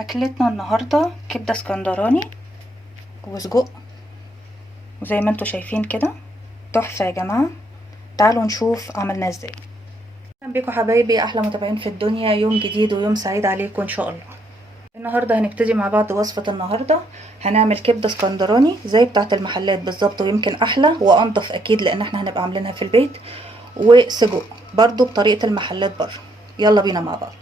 اكلتنا النهارده كبده اسكندراني وسجق، وزي ما انتوا شايفين كده تحفه يا جماعه. تعالوا نشوف عملناه ازاي. اهلا بيكم حبايبي، احلى متابعين في الدنيا. يوم جديد ويوم سعيد عليكم ان شاء الله. النهارده هنبتدي مع بعض وصفه النهارده. هنعمل كبده اسكندراني زي بتاعه المحلات بالظبط، ويمكن احلى وانضف اكيد لان احنا هنبقى عاملينها في البيت، وسجق برضو بطريقه المحلات بره. يلا بينا مع بعض.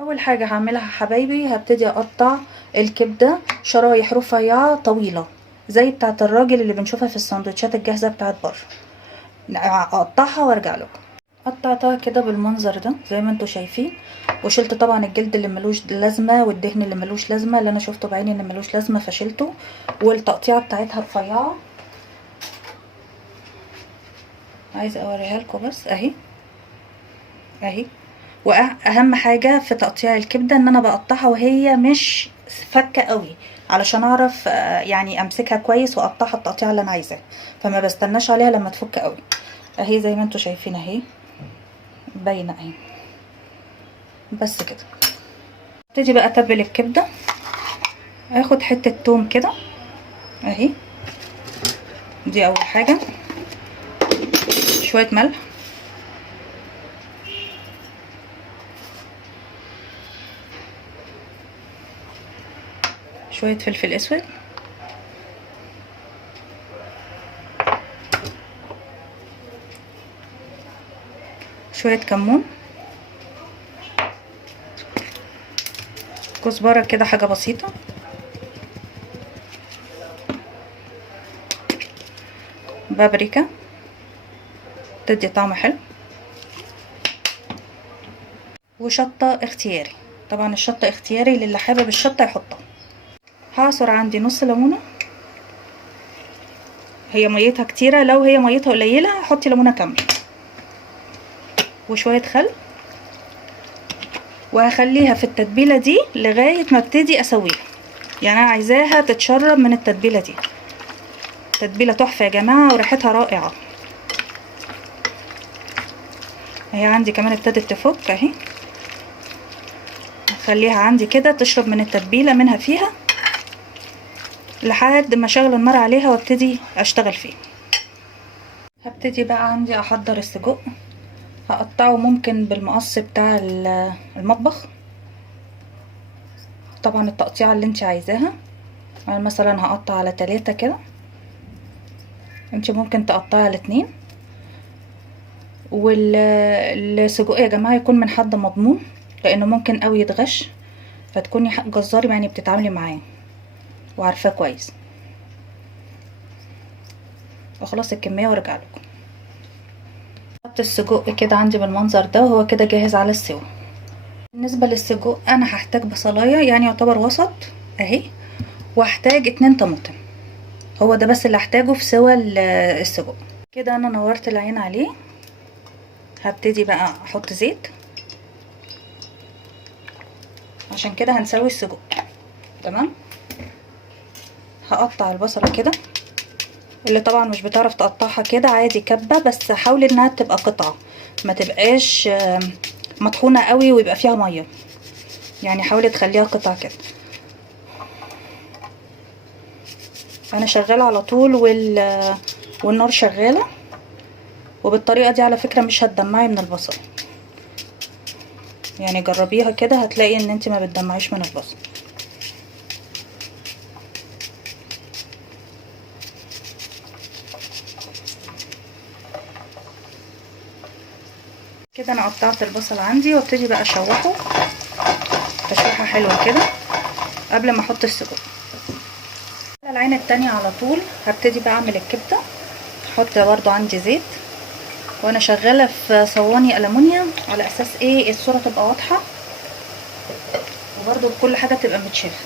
اول حاجه هعملها حبايبي، هبتدي اقطع الكبده شرايح رفيعه طويله زي بتاعه الراجل اللي بنشوفها في السندوتشات الجاهزه بتاعه بره. اقطعها وارجع لكم. قطعتها كده بالمنظر ده زي ما انتوا شايفين، وشلت طبعا الجلد اللي ملوش لازمه والدهن اللي ملوش لازمه، اللي انا شفته بعيني ان ملوش لازمه فشلته. والتقطيعه بتاعتها رفيعه، عايزه اوريها لكم بس اهي اهي. واهم حاجه في تقطيع الكبده ان انا بقطعها وهي مش فكه قوي، علشان اعرف يعني امسكها كويس واقطعها التقطيعه اللي انا عايزاها، فما بستناش عليها لما تفك قوي. اهي زي ما انتوا شايفين اهي باينه اهي. بس كده ابتدي بقى اتبل الكبده. اخد حته توم كده اهي، دي اول حاجه. شويه ملح، شويه فلفل اسود، شويه كمون، كزبره كده حاجه بسيطه، بابريكا تدي طعم حلو، وشطه اختياري. طبعا الشطه اختياري، للي حابب الشطه يحطها. هعصر عندي نص ليمونه، هي ميتها كتيره، لو هي ميتها قليله حطي ليمونه كامله، وشويه خل. وهخليها في التتبيله دي لغايه ما ابتدي اسويها، يعني انا عايزاها تتشرب من التتبيله دي. تتبيله تحفه يا جماعه وريحتها رائعه. هي عندي كمان ابتدت تفك اهي. هخليها عندي كده تشرب من التتبيله منها فيها لحد ما اشغل النار عليها وابتدي اشتغل فيه. هبتدي بقى عندي احضر السجق. هقطعه ممكن بالمقص بتاع المطبخ، طبعا التقطيعه اللي انت عايزاها. انا مثلا هقطع على 3 كده، انت ممكن تقطعي على 2. والسجق يا جماعه يكون من حد مضمون، لانه ممكن قوي يتغش، فتكوني جزاري يعني بتتعاملي معاه وعارفاه كويس. واخلص الكميه وارجع لكم. حط السجق كده عندي بالمنظر ده وهو كده جاهز على السوا. بالنسبه للسجق انا هحتاج بصلايه يعني يعتبر وسط اهي، وهحتاج 2 طماطم. هو ده بس اللي هحتاجه في سوا السجق. كده انا نورت العين عليه. هبتدي بقى احط زيت، عشان كده هنسوي السجق تمام. هقطع البصله كده، اللي طبعا مش بتعرف تقطعها كده عادي كبه، بس حاولي انها تبقى قطعه، ما تبقاش مطحونه قوي ويبقى فيها ميه، يعني حاولي تخليها قطع كده. انا شغاله على طول والنار شغاله، وبالطريقه دي على فكره مش هتدمعي من البصل، يعني جربيها كده هتلاقي ان انت ما بتدمعيش من البصل. كده انا قطعت البصل عندي وابتدي بقى اشوحه تشويحه حلوه كده قبل ما احط السجق. على العين التانية على طول هبتدي بقى اعمل الكبده. احط برضو عندي زيت، وانا شغاله في صواني الومنيوم على اساس ايه الصوره تبقى واضحه، وبرضو كل حاجه تبقى متشافه.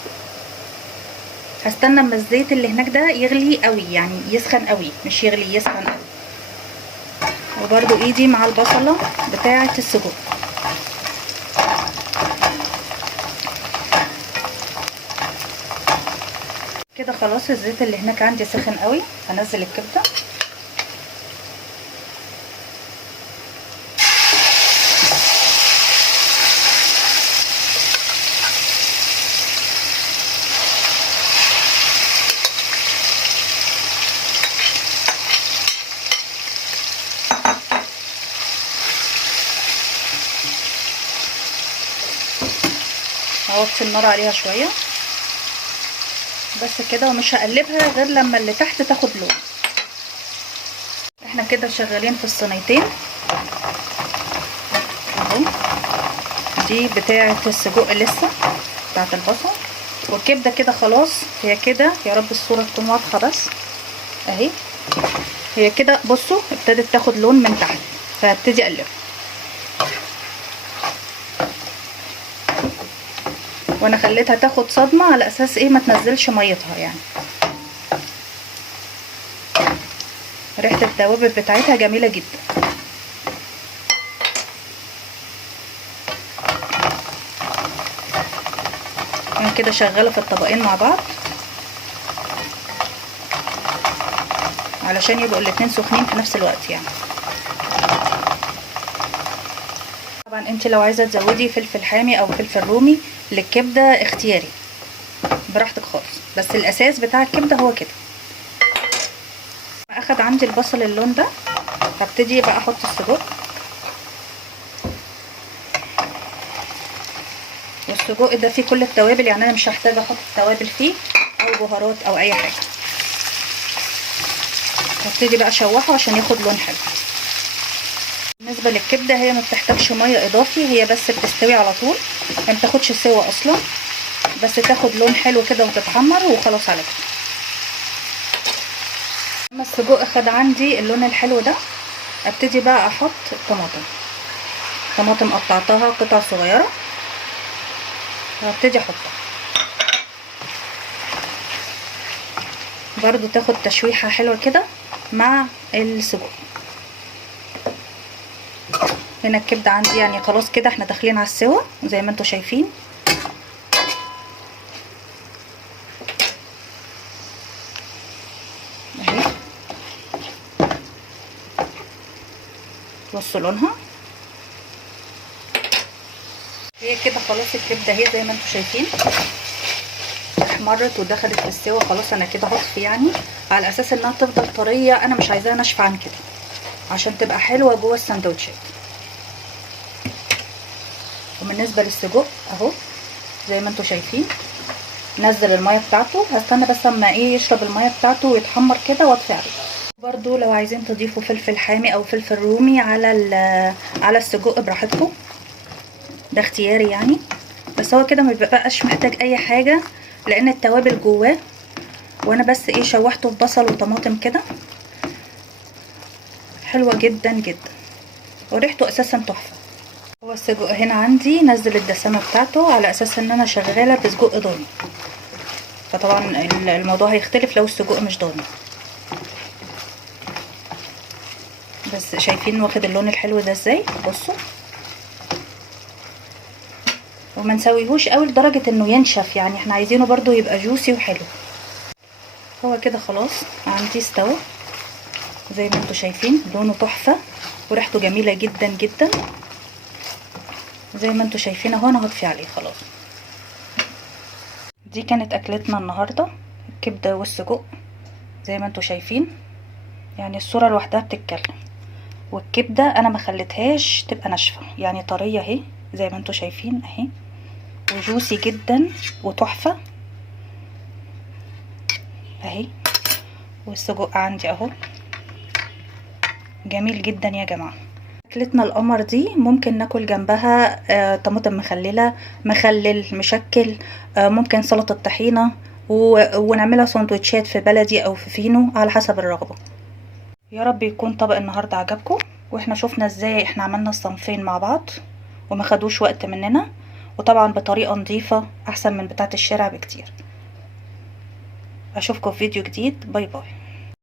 هستنى اما الزيت اللي هناك ده يغلي قوي، يعني يسخن قوي مش يغلي، يسخن قوي. وبرضو ايدي مع البصله بتاعه السجق. كده خلاص الزيت اللي هناك عندي سخن قوي. هنزل الكبده، هوطي النار عليها شويه بس كده، ومش هقلبها غير لما اللي تحت تاخد لون. احنا كده شغالين في الصينيتين اهو. دي بتاعه السجق لسه بتاعه البصل، والكبده كده خلاص هي كده. يا رب الصوره تكون واضحه بس اهي. هي كده بصوا ابتدت تاخد لون من تحت، فهبتدي اقلبها. وانا خليتها تاخد صدمه على اساس ايه ما تنزلش ميتها يعني. ريحه التوابل بتاعتها جميله جدا. انا كده شغاله في الطبقين مع بعض علشان يبقوا الاتنين سخنين في نفس الوقت يعني. طبعا انت لو عايزه تزودي فلفل حامي او فلفل رومي للكبده اختياري براحتك خالص، بس الاساس بتاع الكبده هو كده. اخد عندي البصل اللون ده، هبتدي بقى احط السجق. والسجق ده فيه كل التوابل يعني انا مش هحتاج احط التوابل فيه او بهارات او اي حاجه. هبتدي بقى اشوحه عشان ياخد لون حلو. بالنسبه للكبده هي ما بتحتاجش ميه اضافي، هي بس بتستوي على طول، ما بتاخدش سوا اصلا، بس تاخد لون حلو كده وتتحمر وخلاص على كده. لما السجق اخد عندي اللون الحلو ده، ابتدي بقى احط طماطم قطعتها قطع صغيره، وابتدي احطها برضو تاخد تشويحه حلوه كده مع السجق. هنا الكبده عندي يعني خلاص كده احنا داخلين على السوا زي ما انتم شايفين اهي. بصوا لونها هي كده خلاص. الكبده اهي زي ما انتم شايفين احمرت ودخلت في السوا خلاص. انا كده هطفي يعني على اساس انها تفضل طريه، انا مش عايزاها ناشفه عن كده عشان تبقى حلوه جوه السندوتشات. وبالنسبه للسجق اهو زي ما انتم شايفين نزل الميه بتاعته. هستنى بس اما ايه يشرب الميه بتاعته ويتحمر كده واطفي عليه. برضو لو عايزين تضيفوا فلفل حامي او فلفل رومي على السجق براحتكم، ده اختياري يعني. بس هو كده ما بيبقاش محتاج اي حاجه لان التوابل جواه. وانا بس ايه شوحته ببصل وطماطم كده حلوه جدا جدا، وريحته اساسا تحفه. هو السجق هنا عندي نزل الدسامه بتاعته على اساس ان انا شغاله بسجق ضاني، فطبعا الموضوع هيختلف لو السجق مش ضاني. بس شايفين واخد اللون الحلو ده ازاي؟ بصوا. وما نسويهوش قوي لدرجه انه ينشف، يعني احنا عايزينه برضو يبقى جوسي وحلو. هو كده خلاص عندي استوى زي ما انتم شايفين، لونه تحفه وريحته جميله جدا جدا زي ما انتم شايفين اهو. انا هطفي عليه خلاص. دي كانت اكلتنا النهارده، الكبده والسجق زي ما انتم شايفين. يعني الصوره لوحدها بتتكلم. والكبده انا ما خليتهاش تبقى ناشفه، يعني طريه اهي زي ما انتم شايفين اهي، وجوسي جدا وتحفه اهي. والسجق عندي اهو جميل جدا يا جماعه. اكلتنا القمر دي ممكن ناكل جنبها طماطم مخلله، مخلل مشكل، ممكن سلطه طحينه، ونعملها سندوتشات في بلدي او في فينو على حسب الرغبه. يا رب يكون طبق النهارده عجبكم، واحنا شفنا ازاي احنا عملنا الصنفين مع بعض وما خدوش وقت مننا، وطبعا بطريقه نظيفه احسن من بتاعه الشارع بكتير. اشوفكم في فيديو جديد. باي باي.